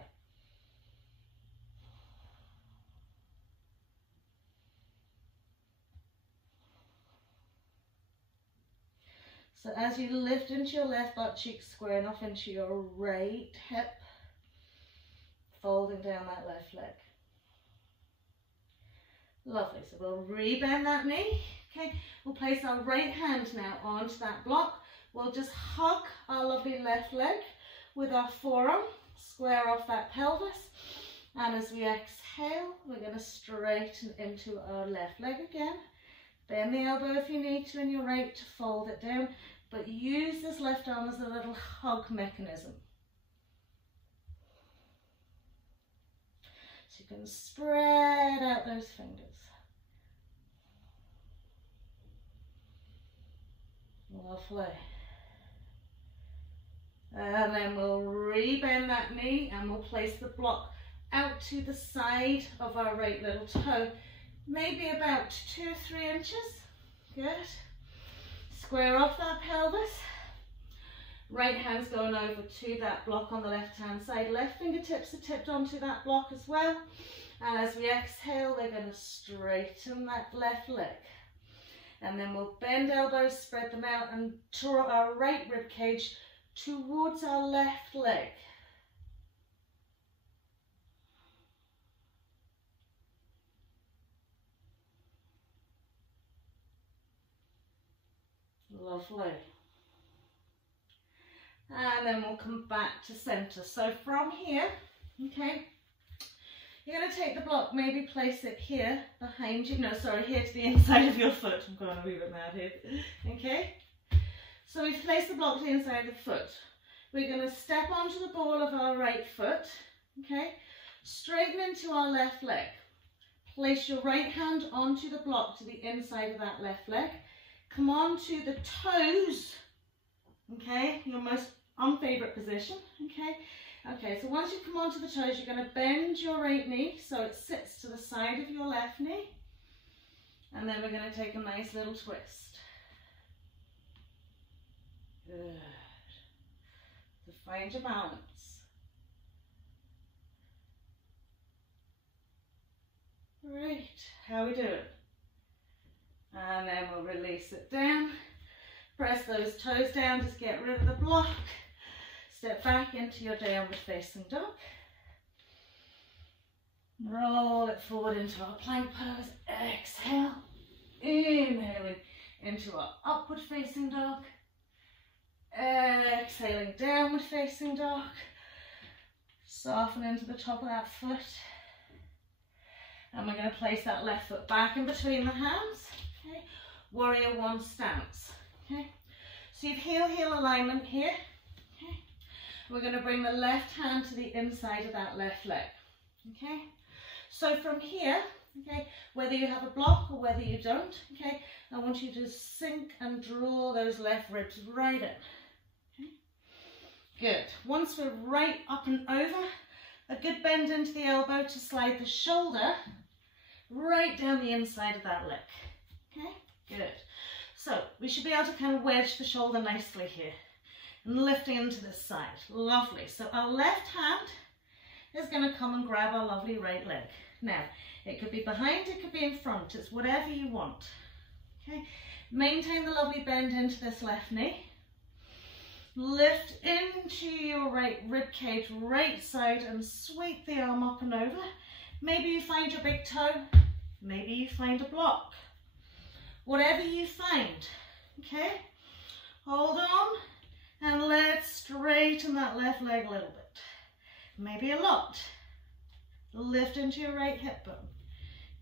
So as you lift into your left butt cheek, squaring off into your right hip, folding down that left leg. Lovely, so we'll rebend that knee. Okay, we'll place our right hand now onto that block. We'll just hug our lovely left leg with our forearm, square off that pelvis. And as we exhale, we're going to straighten into our left leg again. Bend the elbow if you need to in your right to fold it down. but use this left arm as a little hug mechanism. So you can spread out those fingers. Lovely. And then we'll rebend that knee and we'll place the block out to the side of our right little toe, maybe about 2 or 3 inches. Good. Square off that pelvis. Right hand's going over to that block on the left hand side. Left fingertips are tipped onto that block as well. And as we exhale, we're going to straighten that left leg. And then we'll bend elbows, spread them out, and draw our right rib cage towards our left leg. Lovely. And then we'll come back to center. So from here, okay, you're going to take the block, maybe place it here behind you. No, sorry, here to the inside of your foot. I'm going a wee bit mad here. Okay. So we've placed the block to the inside of the foot. We're going to step onto the ball of our right foot. Okay. Straighten into our left leg. Place your right hand onto the block to the inside of that left leg. Come on to the toes. Okay. Your most unfavourite position. Okay. Okay, so once you come onto the toes, you're going to bend your right knee so it sits to the side of your left knee. And then we're going to take a nice little twist. Good. So find your balance. Right, how we doing? And then we'll release it down. Press those toes down, just get rid of the block. Step back into your downward facing dog. Roll it forward into our plank pose. Exhale. Inhaling into our upward facing dog. Exhaling, downward facing dog. Soften into the top of that foot. And we're going to place that left foot back in between the hands. Okay. Warrior one stance. Okay. So you've heel-heel alignment here. Okay. We're going to bring the left hand to the inside of that left leg. Okay. So from here, okay, whether you have a block or whether you don't, okay, I want you to sink and draw those left ribs right in. Okay. Good. Once we're right up and over, a good bend into the elbow to slide the shoulder right down the inside of that leg. Okay. Good. So we should be able to kind of wedge the shoulder nicely here and lifting into this side. Lovely. So our left hand is going to come and grab our lovely right leg. Now, it could be behind, it could be in front. It's whatever you want. Okay. Maintain the lovely bend into this left knee. Lift into your right rib cage, right side, and sweep the arm up and over. Maybe you find your big toe. Maybe you find a block. Whatever you find. Okay. Hold on. And let's straighten that left leg a little bit. Maybe a lot. Lift into your right hip bone.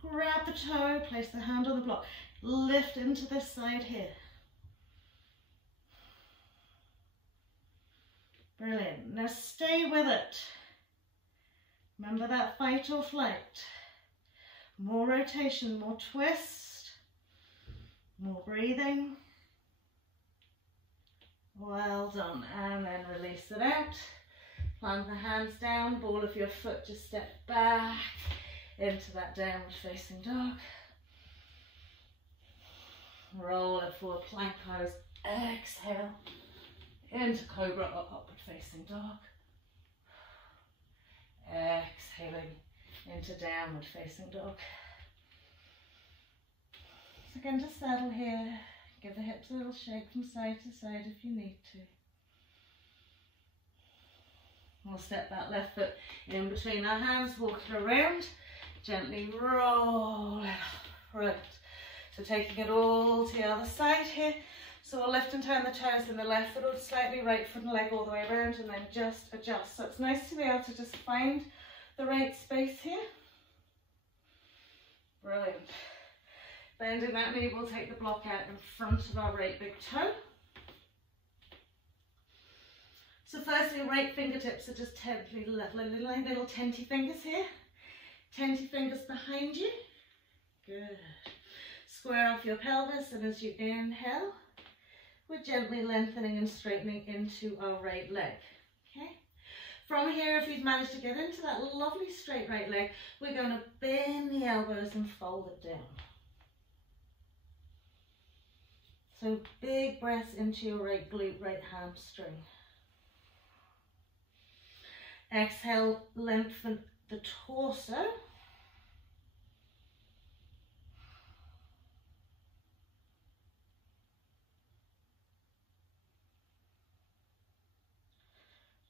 Grab the toe, place the hand on the block. Lift into this side here. Brilliant. Now stay with it. Remember that fight or flight. More rotation, more twist, more breathing. Well done. And then release it out. Plant the hands down, ball of your foot, just step back into that downward facing dog. Roll it forward, plank pose, exhale, into cobra or upward facing dog. Exhaling into downward facing dog. So again, just settle here, give the hips a little shake from side to side if you need to. We'll step that left foot in between our hands, walk it around, gently roll it up. Right. So taking it all to the other side here. So we'll lift and turn the toes in the left foot or slightly right foot and leg all the way around and then just adjust. So it's nice to be able to just find the right space here. Brilliant. Bending that knee, we'll take the block out in front of our right big toe. So firstly, right fingertips are just gently little tenty fingers here. Tenty fingers behind you. Good. Square off your pelvis, and as you inhale, we're gently lengthening and straightening into our right leg. Okay. From here, if you've managed to get into that lovely straight right leg, we're going to bend the elbows and fold it down. So big breaths into your right glute, right hamstring. Exhale, lengthen the torso.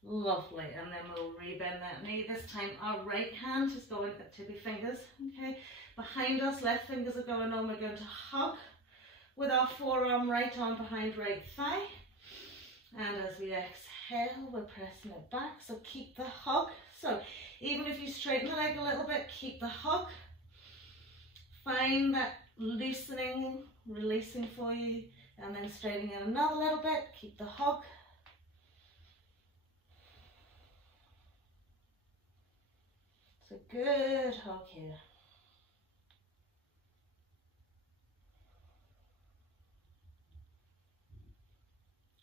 Lovely, and then we'll rebend that knee. This time our right hand is going at tippy fingers, okay? Behind us, left fingers are going on. We're going to hug with our forearm, right arm behind right thigh. And as we exhale, we're pressing it back, so keep the hug. So even if you straighten the leg a little bit, keep the hug. Find that loosening, releasing for you, and then straightening it another little bit, keep the hug. So good hug here.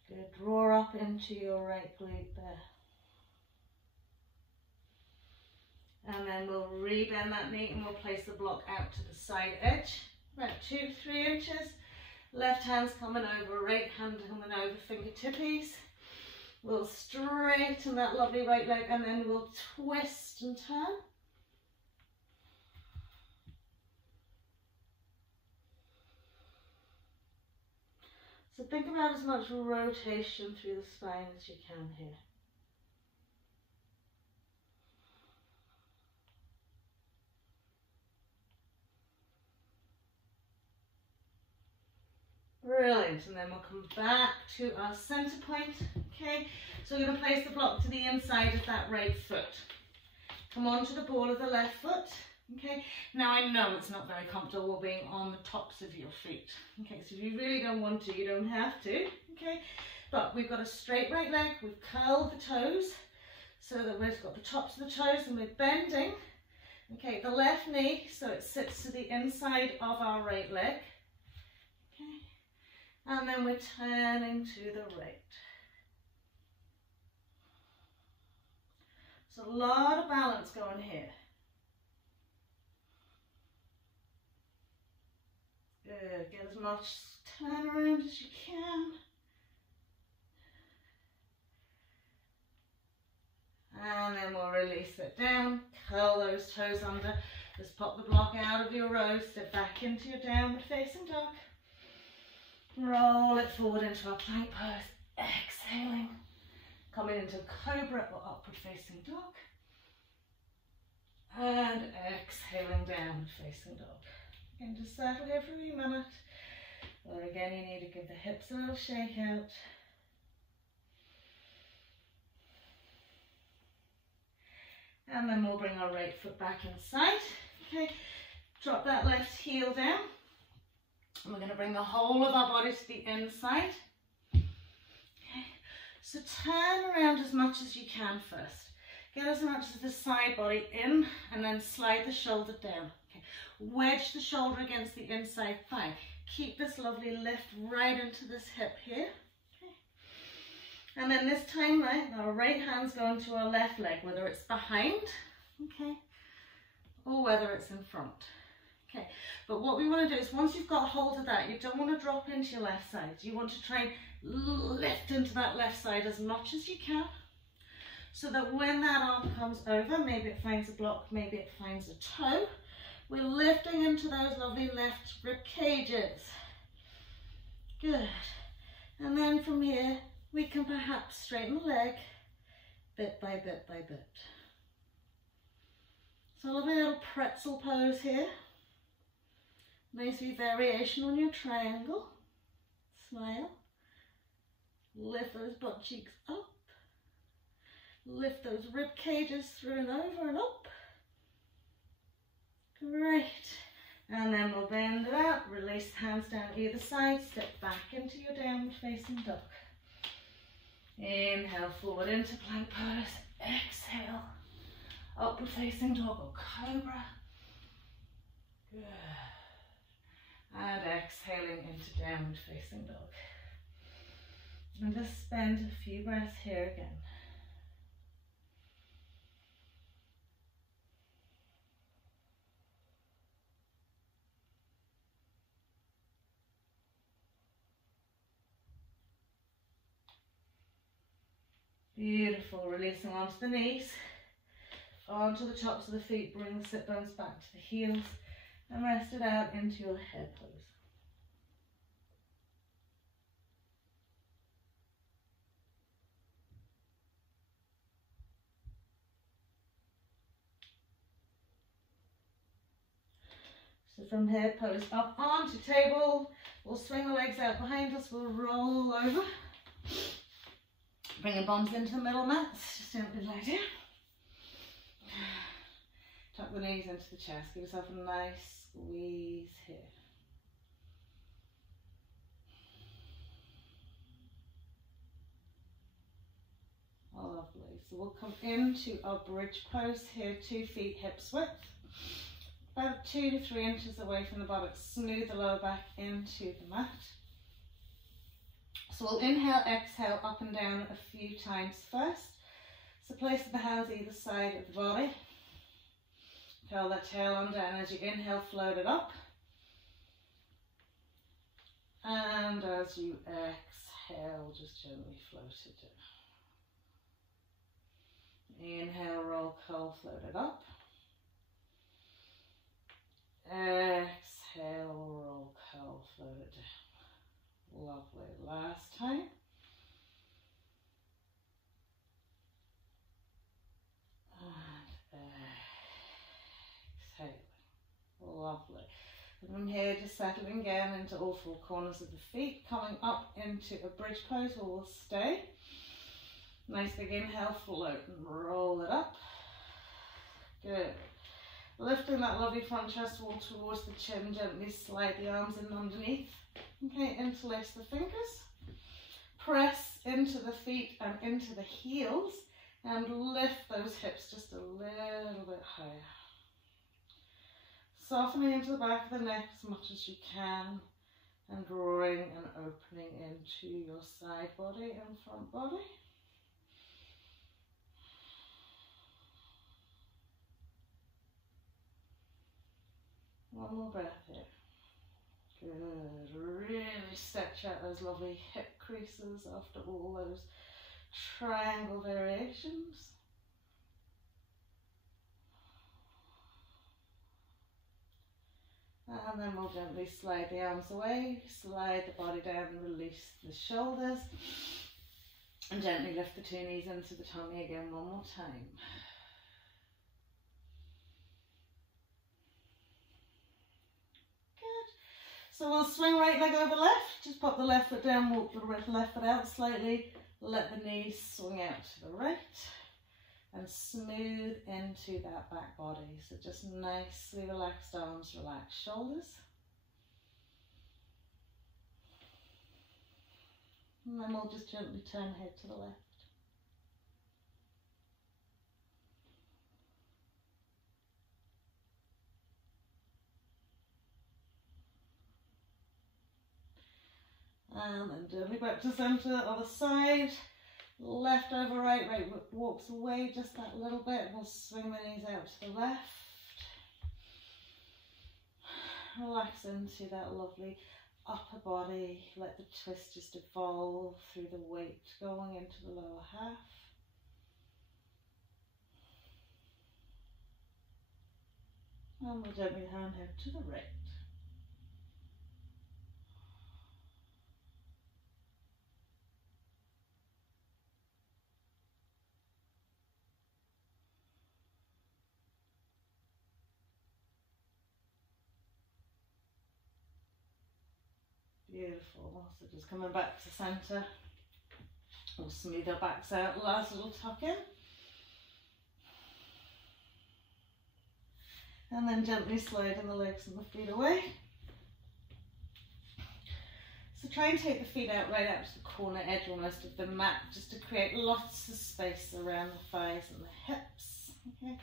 Good, draw up into your right glute there. And then we'll rebend that knee and we'll place the block out to the side edge, about 2-3 inches. Left hand's coming over, right hand coming over, fingertippies. We'll straighten that lovely right leg and then we'll twist and turn. So think about as much rotation through the spine as you can here. Brilliant, and then we'll come back to our center point, okay? So we're going to place the block to the inside of that right foot. Come onto the ball of the left foot, okay? Now I know it's not very comfortable being on the tops of your feet, okay? So if you really don't want to, you don't have to, okay? But we've got a straight right leg, we've curled the toes so that we've got the tops of the toes and we're bending, okay? The left knee, so it sits to the inside of our right leg, okay? And then we're turning to the right. So a lot of balance going here. Good, get as much turnaround as you can. And then we'll release it down, curl those toes under. Just pop the block out of your row, step back into your downward facing dog. Roll it forward into our plank pose, exhaling. Coming into cobra or upward facing dog. And exhaling downward facing dog. Again, just settle here for a minute. Or again, you need to give the hips a little shake out. And then we'll bring our right foot back inside. Okay, drop that left heel down. And we're going to bring the whole of our body to the inside. Okay, so turn around as much as you can first. Get as much of the side body in and then slide the shoulder down. Okay, wedge the shoulder against the inside thigh. Keep this lovely lift right into this hip here. Okay. And then this time, right, our right hand's going to our left leg, whether it's behind, okay, or whether it's in front. Okay, but what we want to do is once you've got hold of that, you don't want to drop into your left side. You want to try and lift into that left side as much as you can, so that when that arm comes over, maybe it finds a block, maybe it finds a toe, we're lifting into those lovely left rib cages. Good. And then from here, we can perhaps straighten the leg bit by bit by bit. So a lovely little pretzel pose here. Nice wee variation on your triangle. Smile. Lift those butt cheeks up. Lift those rib cages through and over and up. Great. And then we'll bend it out. Release the hands down either side. Step back into your downward facing dog. Inhale forward into plank pose. Exhale, upward facing dog or cobra. Good. And exhaling into downward facing dog. And just spend a few breaths here again. Beautiful, releasing onto the knees, onto the tops of the feet, bring the sit bones back to the heels and rest it out into your head pose. So from head pose up onto table, we'll swing the legs out behind us, we'll roll over. Bring your bums into the middle mats, just gently lie down. Tuck the knees into the chest, give yourself a nice squeeze here. Lovely, so we'll come into our bridge pose here, 2 feet hips width. About 2 to 3 inches away from the buttocks, smooth the lower back into the mat. So we'll inhale, exhale, up and down a few times first. So place the hands either side of the body. Feel that tail on down as you inhale, float it up. And as you exhale, just gently float it down. Inhale, roll, curl, float it up. Exhale, roll, curl, float it down. Lovely. Last time. And exhale. Lovely. And from here, just settling again into all 4 corners of the feet, coming up into a bridge pose where we'll stay. Nice big inhale, float and roll it up. Good. Lifting that lovely front chest wall towards the chin, gently slide the arms in underneath. Okay, interlace the fingers, press into the feet and into the heels, and lift those hips just a little bit higher. Softening into the back of the neck as much as you can, and drawing and opening into your side body and front body. One more breath here. Good, really stretch out those lovely hip creases after all those triangle variations. And then we'll gently slide the arms away, slide the body down, release the shoulders, and gently lift the 2 knees into the tummy again one more time. So we'll swing right leg over left, just pop the left foot down, walk the left foot out slightly, let the knees swing out to the right, and smooth into that back body. So just nicely relaxed arms, relaxed shoulders. And then we'll just gently turn head to the left. And then gently back to centre, other side, left over right, right walks away just that little bit, we'll swing the knees out to the left. Relax into that lovely upper body, let the twist just evolve through the weight going into the lower half. And we'll gently hand head to the right. Beautiful. So just coming back to centre. We'll smooth our backs out. Last little tuck in. And then gently sliding the legs and the feet away. So try and take the feet out right out to the corner edge almost of the mat, just to create lots of space around the thighs and the hips. Okay.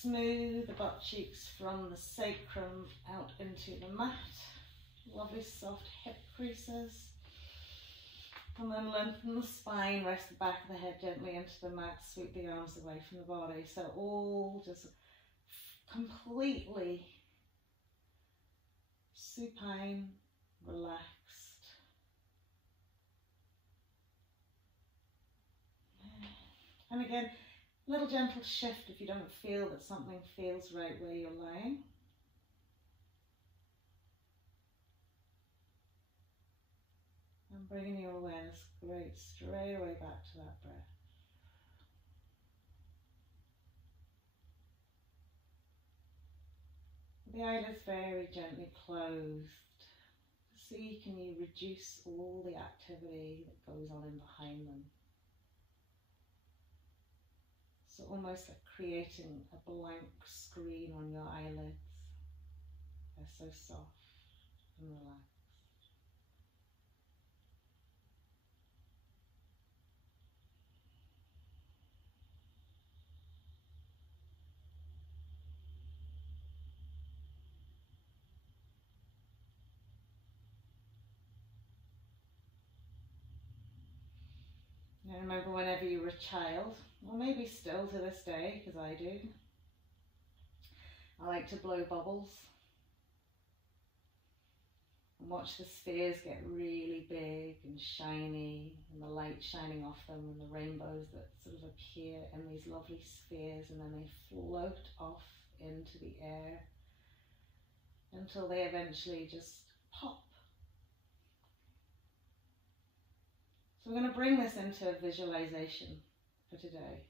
Smooth the butt cheeks from the sacrum out into the mat. Lovely soft hip creases. And then lengthen the spine, rest the back of the head gently into the mat, sweep the arms away from the body. So all just completely supine, relaxed. And again, a little gentle shift if you don't feel that something feels right where you're lying. And bringing your awareness straight away back to that breath. The eyelids very gently closed. See, can you reduce all the activity that goes on in behind them? So almost like creating a blank screen on your eyelids. They're so soft and relaxed. Now remember, whenever you were a child, or maybe still to this day, because I do, I like to blow bubbles and watch the spheres get really big and shiny, and the light shining off them, and the rainbows that sort of appear in these lovely spheres, and then they float off into the air until they eventually just pop. So we're going to bring this into visualization for today.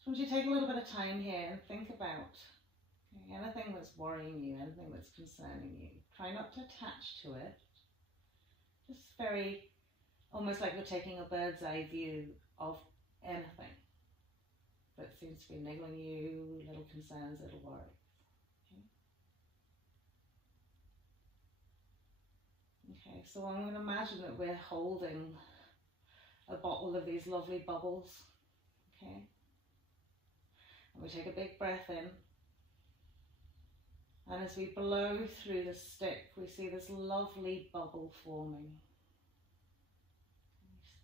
So I want you to take a little bit of time here and think about anything that's worrying you, anything that's concerning you. Try not to attach to it. Just very, almost like you're taking a bird's eye view of anything that seems to be niggling you, little concerns, little worries. Okay, so I'm going to imagine that we're holding a bottle of these lovely bubbles, okay? And we take a big breath in. And as we blow through the stick, we see this lovely bubble forming.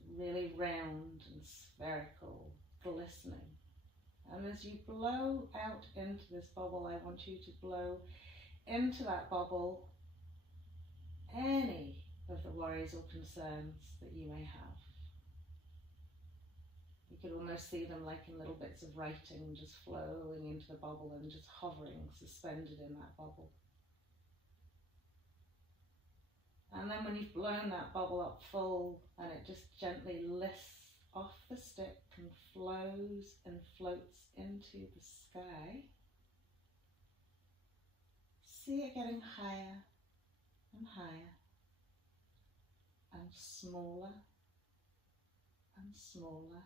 It's really round and spherical, glistening. And as you blow out into this bubble, I want you to blow into that bubble any of the worries or concerns that you may have. You could almost see them like in little bits of writing just flowing into the bubble and just hovering, suspended in that bubble. And then when you've blown that bubble up full and it just gently lifts off the stick and flows and floats into the sky, see it getting higher and higher and smaller and smaller.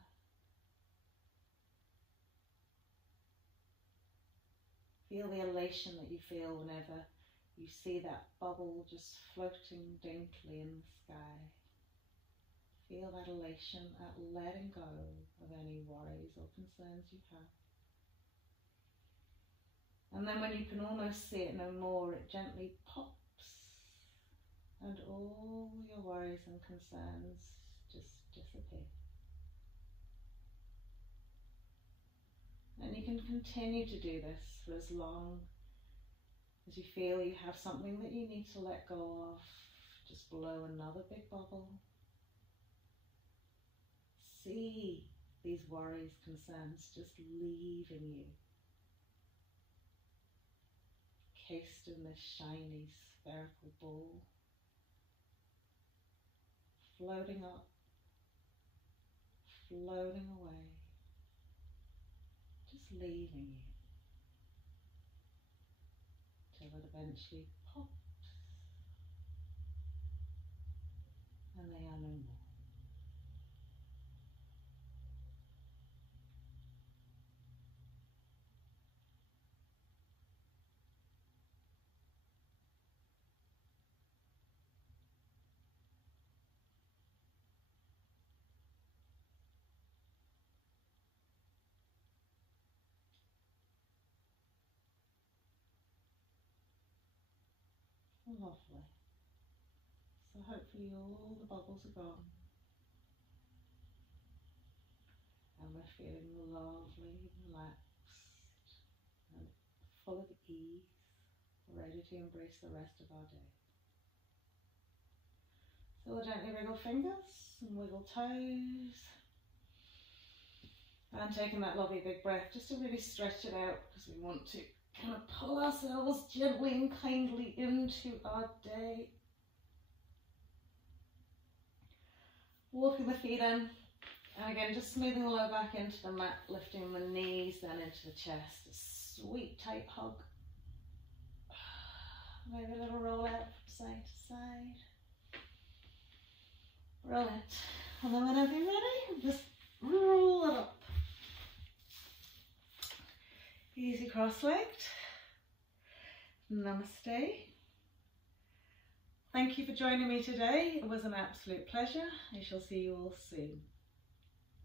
Feel the elation that you feel whenever you see that bubble just floating daintily in the sky. Feel that elation at letting go of any worries or concerns you have. And then when you can almost see it no more, it gently pops and all your worries and concerns just disappear. And you can continue to do this for as long as you feel you have something that you need to let go of. Just blow another big bubble. See these worries, concerns just leaving you, cased in this shiny spherical ball, floating up, floating away, just leaving you, till it eventually pops, and they are no more. Lovely. So hopefully all the bubbles are gone. And we're feeling lovely, relaxed, and full of ease, ready to embrace the rest of our day. So we'll gently wriggle fingers and wiggle toes. And taking that lovely big breath just to really stretch it out, because we want to kind of pull ourselves gently and kindly into our day. Walking the feet in, and again just smoothing the lower back into the mat, lifting the knees then into the chest. A sweet tight hug. Maybe a little roll out from side to side. Brilliant. And then whenever you're ready, just roll it up. Easy cross-legged. Namaste. Thank you for joining me today. It was an absolute pleasure. I shall see you all soon.